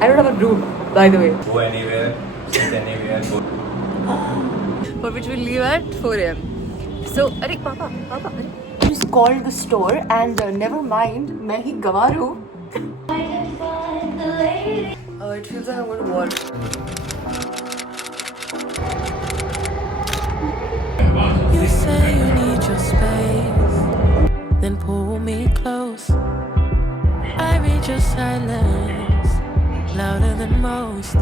I don't have a room, by the way. Go anywhere, sit anywhere, go. For which we'll leave at 4 a.m. So, अरे पापा, अरे. Just called the store and never mind, मैं ही गवार हूँ. It feels like I'm going to war. You say you need your space, then pull me close. I read your silence, louder than most.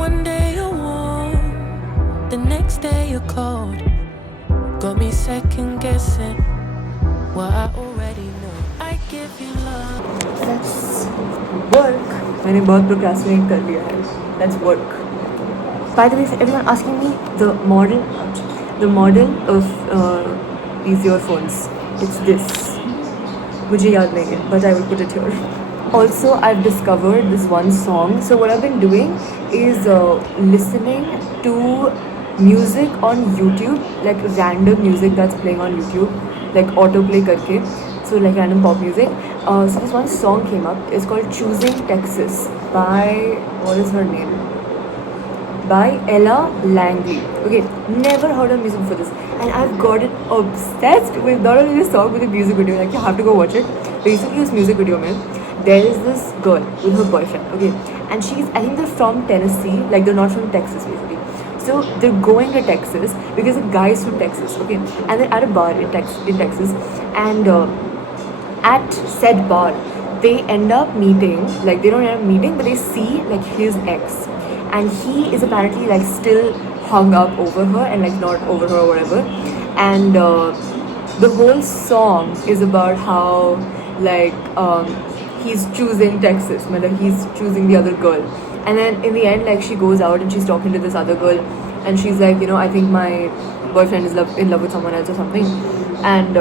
One day you're warm, the next day you're cold. Got me second guessing what I already know. I give you love. That's work. मैंने बहुत procrastinate कर लिया है. That's work. By the way, for everyone asking me the model of these earphones, it's this. मुझे याद नहीं है, but I will put it here. Also, I've discovered this one song. So what I've been doing is listening to music on YouTube, like random music that's playing on YouTube, like autoplay करके. So like random pop music. So this one song came up. It's called "Choosing Texas" by, what is her name? By Ella Langley. Okay, never heard of music for this, and I've gotten obsessed with not only this song but the music video. Like you have to go watch it. Basically, this music video, man, there is this girl with her boyfriend. Okay, and I think they're from Tennessee. Like they're not from Texas, basically. So they're going to Texas because the guy is from Texas. Okay, and they're at a bar in Texas, and at said bar, they end up meeting. Like they don't end up meeting, but they see like his ex. And he is apparently like still hung up over her and like not over her or whatever. And the whole song is about how like he's choosing Texas, like he's choosing the other girl. And then in the end, like she goes out and she's talking to this other girl, and she's like, I think my boyfriend is in love with someone else or something. And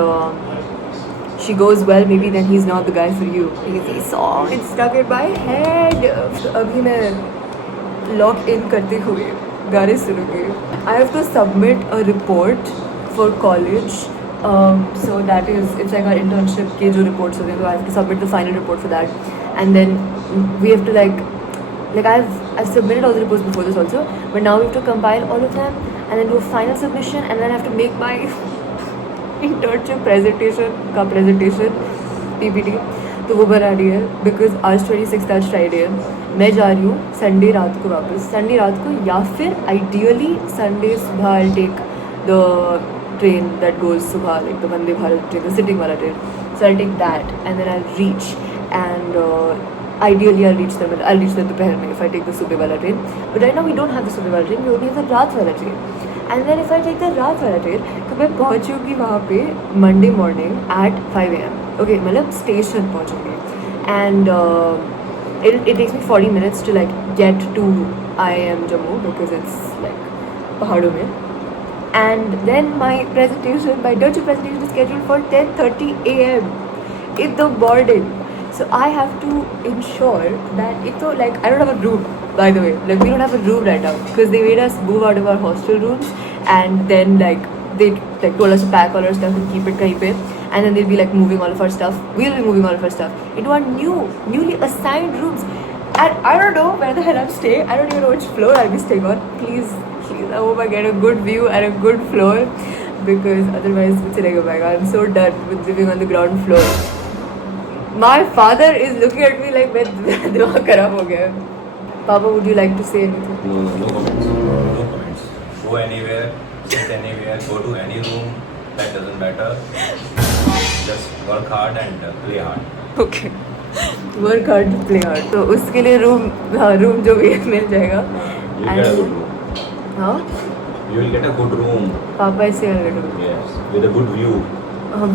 she goes, well, maybe then he's not the guy for you. Easy song, it's stuck in my head. अभी मैं log in करते हुए गाने सुनूंगी. I have to submit a report for college. So that is, it's like our internship के जो reports होते हैं, so I have to submit the final report for that. And then we have to like I've submitted all the reports before this also, but now we have to compile all of them and then do a final submission, and then I have to make my internship presentation PPT. तो वो बना रही है because आज 26 आज Friday है. मैं जा रही हूँ संडे रात को वापस, संडे रात को, या फिर आइडियली संडे सुबह I take the train that goes सुबह, like the Vande Bharat train, the sitting वाला train. So I take that and then I reach, and ideally I'll reach them दोपहर में if I take the सुबह वाला train. But right now we don't have the सुबह वाला train, we only have the रात वाला train. And then if I take the रात वाला train, तो मैं पहुँचूँगी वहाँ पे Monday morning at 5 AM. Okay, मतलब station पहुँचूँगी. And it takes me 40 minutes to like get to IIM Jammu because it's like पहाड़ों में. And then my internship presentation is scheduled for 10:30 AM in the morning. So I have to ensure that like I don't have a room, by the way. Like we don't have a room right now because they made us move out of our hostel rooms, and then like they like told us to pack all our stuff and keep it kahin pe, and then they'll be like moving all of our stuff. We'll be moving all of our stuff into our newly assigned rooms. And I don't know where the hell I'm staying. I don't even know which floor I'll be staying on. Please, I hope I get a good view and a good floor, because otherwise I'm so done with living on the ground floor. My father is looking at me like मेरा दिमाग खराब हो गया है. Papa, would you like to say anything? No comments. Go anywhere, sit anywhere, go to any room. That doesn't matter. Just work hard and play hard. Okay. Work hard, play hard. तो उसके लिए room जो भी मिल जाएगा. You will get a good room. हाँ? You will get a good room. पापा ऐसे कर. Yes, with a good view.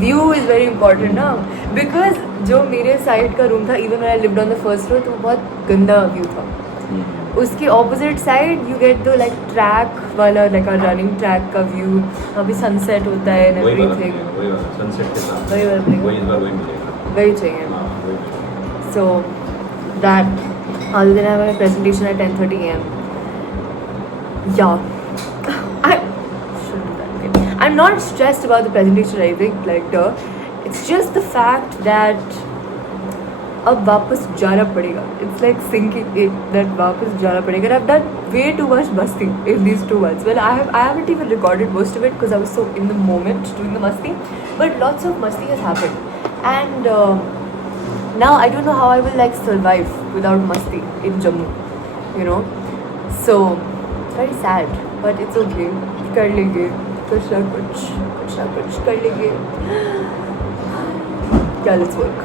View is very important ना, बिकॉज जो मेरे साइड का रूम था, even when I lived on the first floor, तो बहुत गंदा व्यू था. उसके opposite side you get the like track वाला, लाइक रनिंग ट्रैक का व्यू. अभी सनसेट होता है एंड एवरीथिंग. वही चाहिए. So that other than I have a presentation at 10:30 AM. या I'm not stressed about the presentation or anything like that. It's just the fact that अब वापस जाना पड़ेगा. It's like sinking it that वापस जाना पड़ेगा. And I've done way too much masti in these 2 months. Well, I haven't even recorded most of it because I was so in the moment doing the masti. But lots of masti has happened. And now I don't know how I will like survive without masti in Jammu. You know. So it's very sad. But it's okay. कर लेंगे. कुछ ना कुछ कर लेंगे. Yeah, let's work.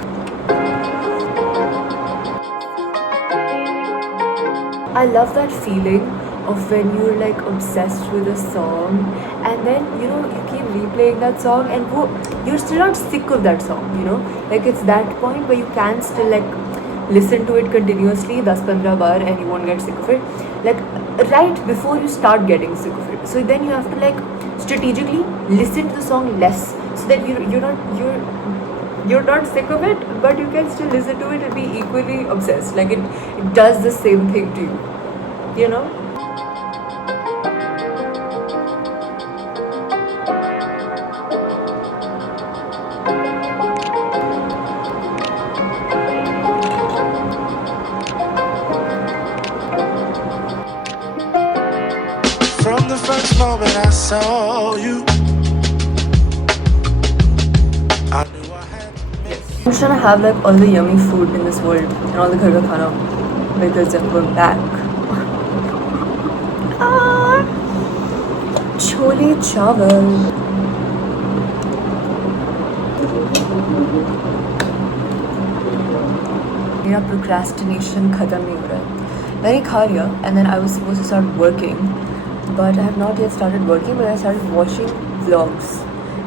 I love that feeling of when you're like obsessed with a song and then you keep replaying that song and you're still not sick of that song, like it's that point where you can still like listen to it continuously 10-15 baar and you won't get sick of it, like right before you start getting sick of it. So then you have to like strategically listen to the song less so that you're not sick of it, but you can still listen to it and be equally obsessed. Like it does the same thing to you, you know? From the first moment I saw you, I knew I had. I'm just trying to have like all the yummy food in this world and all the ghar ka khana because then we're back. Chole chawal. मेरा procrastination खत्म नहीं हो रहा है. मैंने खा लिया and then I was supposed to start working, but I have not yet started working. But I started watching vlogs,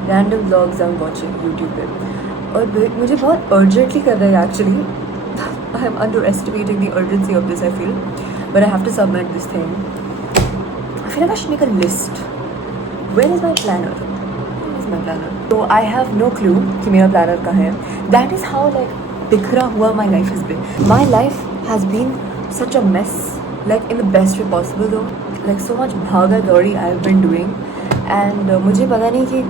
random vlogs I'm watching YouTube पे. और मुझे बहुत urgently कर रहा है actually. I am underestimating the urgency of this, I feel. But I have to submit this thing. I feel like I should make a list. Where is my planner? Where is my planner? So I have no clue कि मेरा planner कहाँ है. That is how like बिखरा हुआ my life has been. My life has been such a mess, like in the best way possible though. Like so much भागा दौड़ी I have been doing. And मुझे पता नहीं कि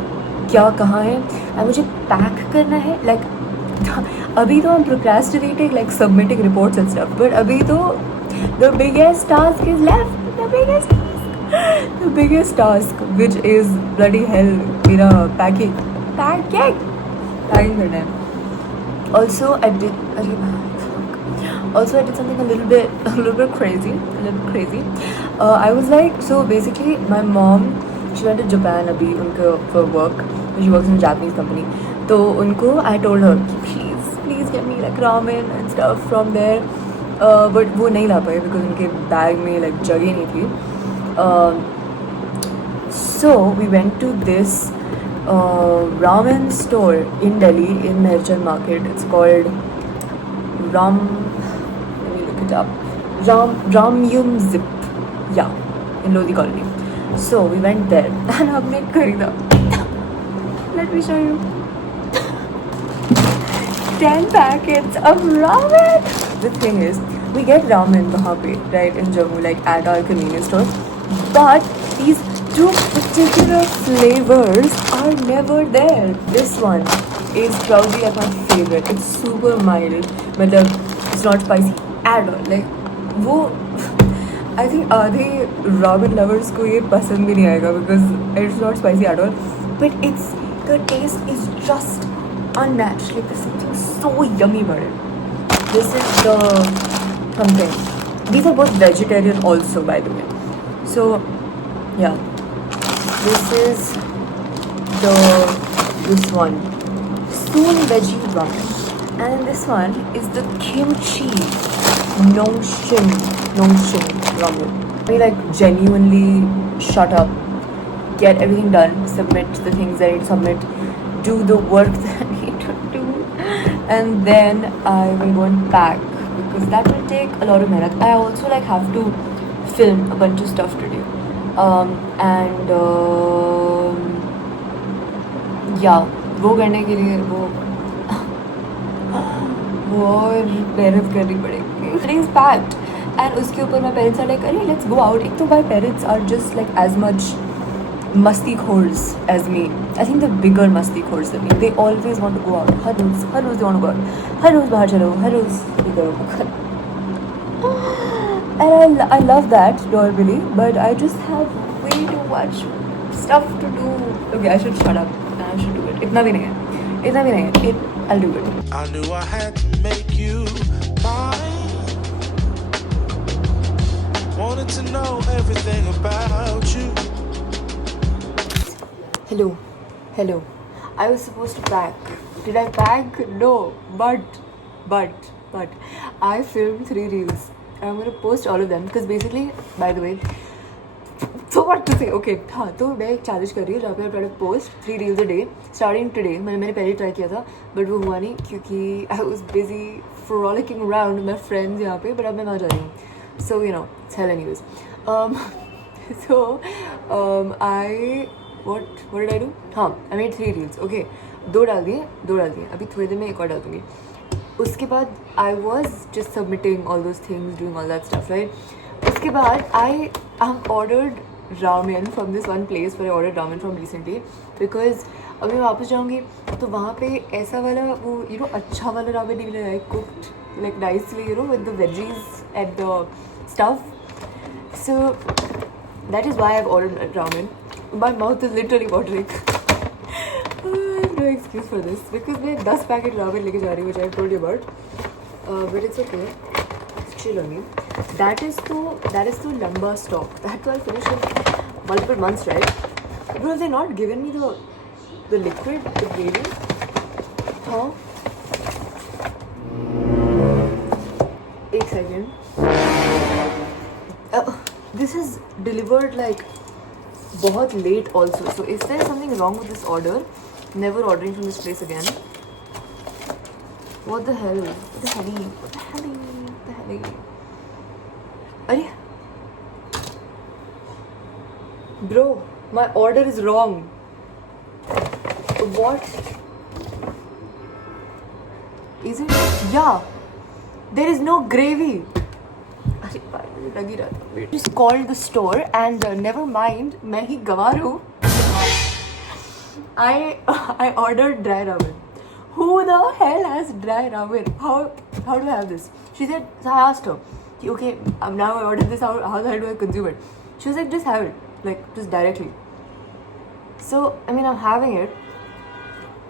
क्या कहाँ है. And मुझे pack करना है. Like अभी तो I'm procrastinating like submitting reports and stuff. But अभी तो the biggest task is left. The biggest task, which is bloody hell, मेरा packing करना है. Also I did something a little bit crazy. I was like, so basically my mom, she went to Japan अभी उनको for work. She works in a Japanese company. तो उनको I told her please get me like ramen and stuff from there. But वो नहीं ला पाए because उनके bag में like जगह नहीं थी. So we went to this ramen store in Delhi in Merchant Market. It's called let me look it up. Ramyun Zip, yeah, in Lodi Colony. So we went there and हमने खरीदा. Let me show you. 10 packets of ramen. The thing is, we get ramen वहाँ पे, right, in Jammu, like at our convenience stores. But these two particular flavors are never there. This one is probably like my favorite. It's super mild, but it's not spicy at all. Like वो I think आधे ramen lovers को ये पसंद भी नहीं आएगा because it's not spicy at all. But the taste is just unmatched. Like there's something so yummy about it. This is the something. These are both vegetarian also, by the way. So yeah, this is this one, soon veggie ramen, and this one is the kimchi Nongshim ramen. I like genuinely shut up, get everything done, submit the things I need to submit, do the work that I need to do, and then I will go and pack because that will take a lot of mehnat. I also like have to film a bunch of stuff to do. Yeah, वो करने के लिए वो और मेहनत करनी पड़ेगी. It is packed and उसके ऊपर my parents are like, अरे let's go out. एक तो my parents are just like as much musty khors as me. I think the bigger musty khors than me. They always want to go out. Har roz they want to go out. Har roz bahar chalo. Har roz ye karo. And I love that normally, but I just have way too much stuff to do. Okay, I should shut up. I should do it. Itna bhi nahi hai. I'll do it. I knew I had to make you mine. Wanted to know everything about you. Hello. I was supposed to pack. Did I pack? No. But I filmed 3 reels. I'm gonna post all of them because basically, by the way, so what to say? Okay, हाँ तो मैं एक challenge कर रही हूँ जहाँ पे I post 3 reels a day starting today. मैंने पहले ट्राई किया था बट वो हुआ नहीं क्योंकि I was busy frolicking around with my friends यहाँ पे, but अब मैं वहाँ जा रही हूँ. So you know, it's hell anyways. I what did I do? हाँ, I made 3 reels. Okay, 2 डाल दिए. अभी थोड़ी देर में एक और डाल दूँगी. उसके बाद I was just submitting all those things, doing all that stuff, right? उसके बाद I ordered ramen from this one place where I ordered ramen from recently because अभी मैं वापस जाऊँगी तो वहाँ पे ऐसा वाला वो अच्छा वाला ramen नहीं मिलेगा, cooked like nicely with the veggies and the stuff. So that is why I've ordered ramen. My mouth is literally watering. I have no excuse for this because मैं 10 पैकेट ramen लेके जा रही हूँ, which I told you about. But it's okay. It's chill only. That is तो लंबा stock. That will finish in multiple months, right? Bro, have they not given me the liquid, the gravy? Huh? एक second. This is delivered like बहुत late also. So if there is something wrong with this order, never ordering from this place again. What the hell? Arey? Bro, my order is wrong. What? Is it? Yeah. There is no gravy. Just called the store and never mind, मैं ही गवार हूँ. I ordered dry ramen. Who the hell has dry ramen? How do I have this? She said, so I asked her, okay, now I ordered this, how the hell do I consume it? She was like, just have it, like just directly. So, I mean, I'm having it.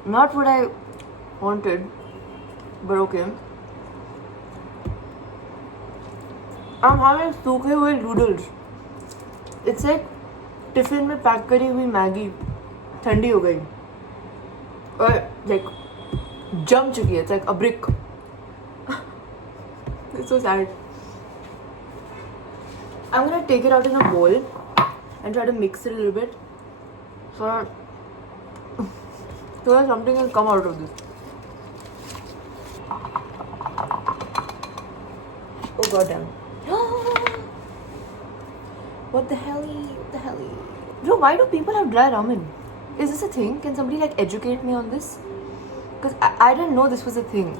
Not what I wanted, but okay. I'm having सूखे हुए noodles. It's like tiffin में pack करी हुई Maggi ठंडी हो गई और like जम चुकी है. It's like a brick. It's so sad. I'm gonna take it out in a bowl and try to mix it a little bit so that something can come out of this. Oh goddamn. What the hell? Bro, why do people have dry ramen? Is this a thing? Can somebody like educate me on this? Because I didn't know this was a thing.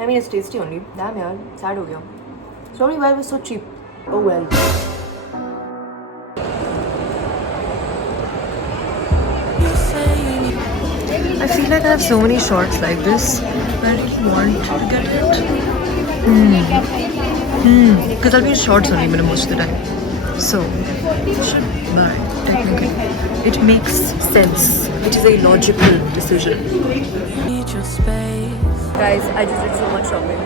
I mean, it's tasty only. Damn yaar, sad ho gaya. Sorry why it was so cheap. Oh well. I feel like I have so many shorts like this. I really want to get it. Because I'll be in shorts only most of the time. So, should buy, technically. It makes sense. It is a logical decision. Need your space, Guys, I just did so much shopping.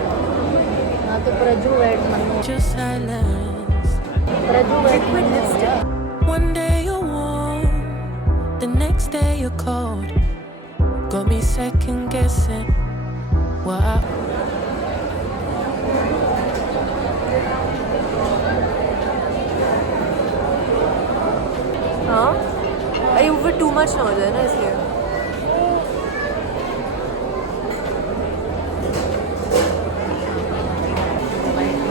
just silence. Liquid lipstick. One day you're warm, the next day you're cold. Got me second guessing what I हाँ? अरे वो फिर too much ना हो जाए ना इसलिए.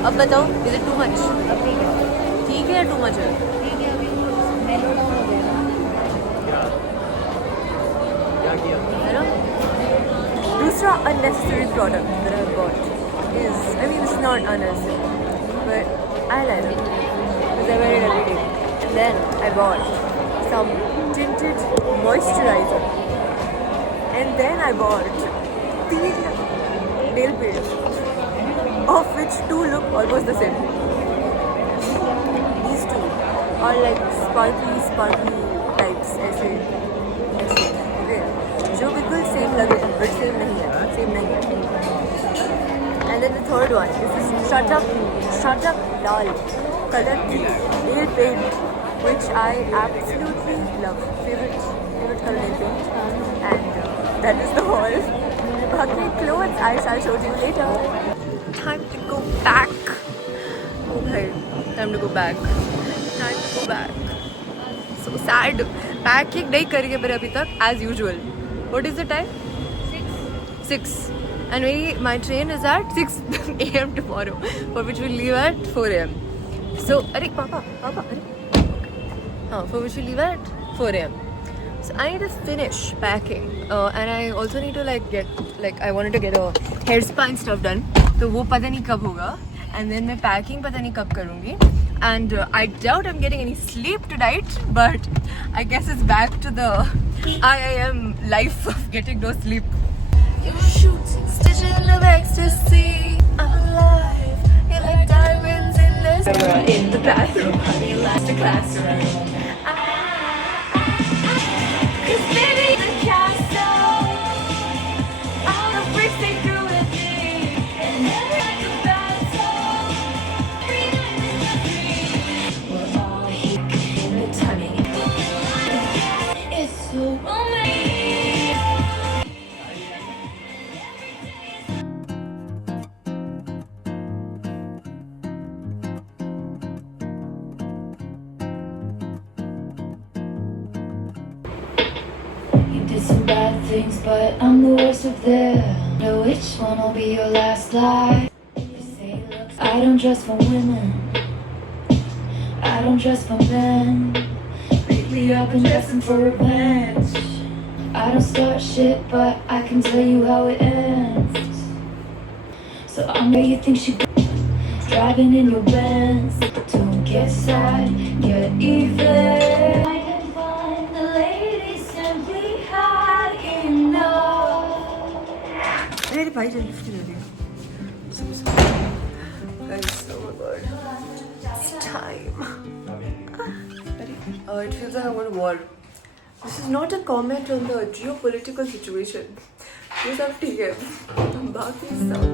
अब बताओ, is it too much? ठीक है या too much है? है ना? दूसरा unnecessary product that I bought is, I mean, this is not unnecessary, but eyeliner, because I wear it every day. And then I bought some tinted moisturizer, and then I bought 3 nail paints, of which 2 look almost the same. These 2 are like sparkly types, ऐसे okay, जो बिल्कुल same लगे but same नहीं है. And then the third one, this is Shut Up Lal color 3 nail paint, which I absolutely love. Favorite color nail paint, and that is the haul. Baki clothes I shall show you later. Time to go back. Okay, time to go back. So sad. Packing नहीं करी है मैंने अभी तक as usual. What is the time? 6. And my train is at 6 a.m. tomorrow, for which we'll leave at 4 a.m. So, अरे पापा, अरे. Okay. For which we'll leave at 4 a.m. So I need to finish packing, and I also need to I wanted to get a hair spa and stuff done. तो वो पता नहीं कब होगा. And then मैं packing पता नहीं कब करूँगी. And I doubt I'm getting any sleep tonight, but I guess it's back to the IIM life of getting no sleep. You shoot stitches of ecstasy. I'm alive. You're like diamonds in this. In the bathroom, honey, last classroom. Cause baby, the castle. All the bricks they threw at me, and never like a battle. We're all here in the tummy. It's so romantic. You did some bad things, but I'm the worst of them. Know which one will be your last lie. You say looks. I don't dress for women. I don't dress for men. Lately I've been dressing for revenge. I don't start shit, but I can tell you how it ends. So I'm where you think she driving in your Benz. Don't get sad, get even. I can find the lady simply high enough. मेरे भाई जल्दी lift ले लिया. Guys, oh my god, it's time. It feels like I'm on war. This is not a comment on the geopolitical situation. ये सब ठीक है, बाकी सब.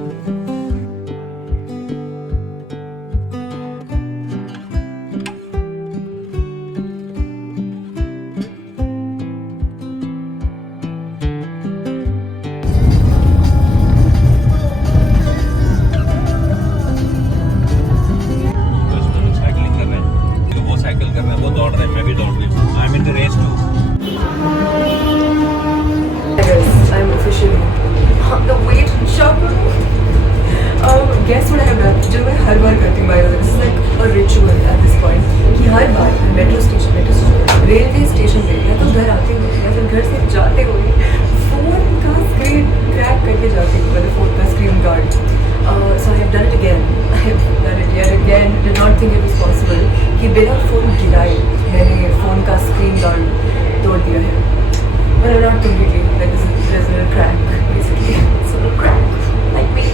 I'm officially on the way to shopping. Guess what I have done? जो मैं हर बार करती हूँ, by the way. This is like a ritual at this point. कि हर बार मेट्रो स्टेशन रेलवे स्टेशन पे या तो घर आते हुए या फिर घर से जाते हुए फोन का स्क्रीन क्रैक करके जाती हूँ, मतलब फोन का screen guard. So I have done it again. I have done it yet again. Did not think it was possible कि बिना फोन गिराए मैंने फोन का स्क्रीन गार्ड तोड़ दिया है. But I'm not completely, like there's a little crack basically. It's a little crack, like me.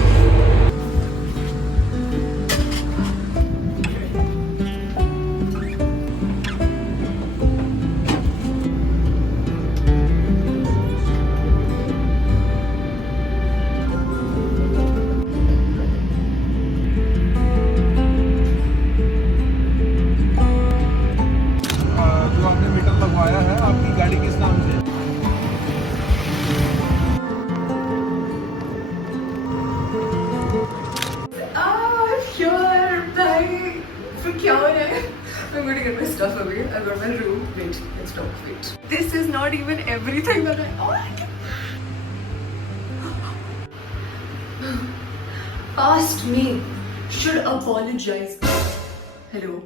जो आपने मीटर लगवाया है, आपकी गाड़ी किस नाम से? I'm going to get my stuff away. I've got my room. Wait, let's talk. Wait. This is not even everything that I. Past me should apologize. Hello.